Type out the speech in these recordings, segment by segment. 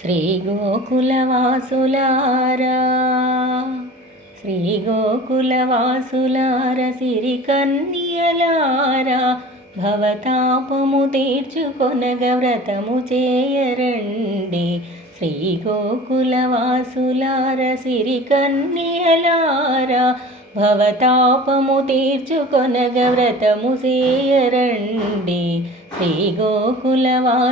శ్రీ గోకులవాసులారా శ్రీ గోకులవాసులారా సిరి కన్యలారా భవతాపము తీర్చుకొనగ వ్రతము చేయరండి. శ్రీ గోకులవాసులారా సిరి కన్యలారా భవతాపము తీర్చుకొనగ వ్రతము చేయరండి. శ్రీ గోకులవాసులారా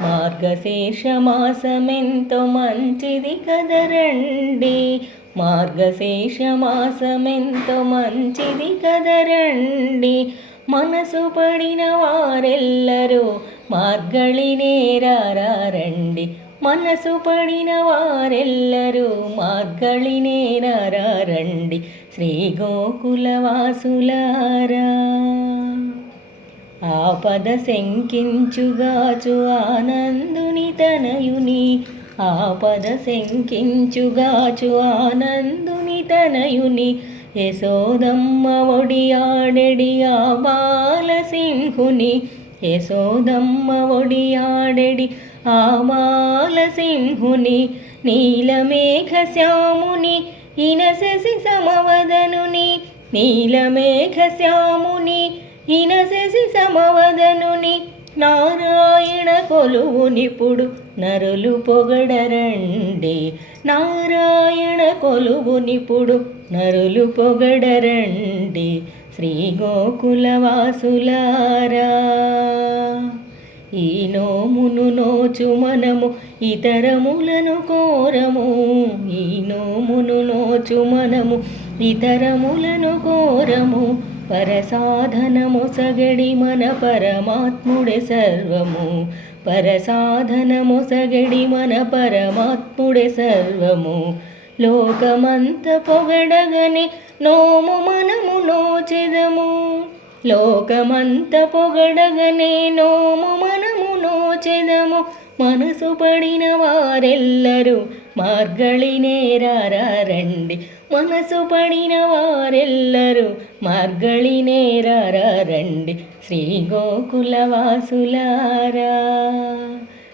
మార్గశీర్ష మాసమెంతో మంచిది కదరండి. మార్గశీర్ష మాసమెంతో మంచిది కదరండి. మనసు పడిన వారెల్లరూ మార్గళినేరారండి. మనసు పడిన వారెల్లరూ మార్గళినేరారండి. శ్రీ గోకులవాసులారా ఆపద శంకించుగాచు ఆనందుని తనయుని ఆపద శంకించుగాచు ఆనందుని తనయుని యశోదమ్మ ఒడియాడెడి ఆ బాలసింహుని యశోదమ్మ ఒడియాడెడి ఆ బాలసింహుని నీలమేఘ శ్యాముని ఇనశశి సమవదనుని నీలమేఘ శ్యాముని ఇనశశి సమవదనుని నారాయణ కొలువునిప్పుడు నరులు పొగడరండి. నారాయణ కొలువునిప్పుడు నరులు పొగడరండి. శ్రీ గోకులవాసులారా ఈ నోమును నోచు మనము ఇతరములను కోరము. ఈ నోమును నోచు మనము ఇతరములను కోరము. పరసాధనమొసగడి మన పరమాత్ముడే సర్వము. పరసాధనమొసగడి మన పరమాత్ముడే సర్వము. లోకమంత పొగడగని నోము మనము నోచెదము. లోకమంత పొగడగనే నోము మనము నోచెదము. మనసు పడిన వారెల్లరూ మార్గళినేరారండి. మనసు పడిన వారెల్లరూ మార్గళినేరారండి. శ్రీ గోకులవాసులారా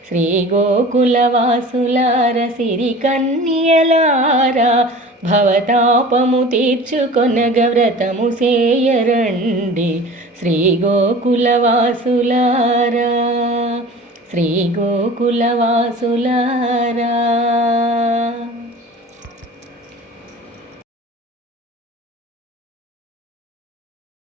శ్రీ గోకులవాసులారా సిరి కన్యలారా భవతాపము తీర్చుకొనగ వ్రతము చేయరండి. శ్రీ గోకులవాసులారా శ్రీ గోకులవాసులారా.